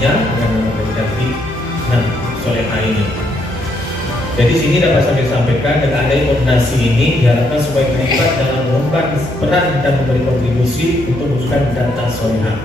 fondasinya yang memberikan soleha ini. Jadi sini dapat saya sampaikan dengan adanya fondasi ini diharapkan supaya terlibat dalam mengembangkan peran dan memberi kontribusi untuk mewujudkan data soleha.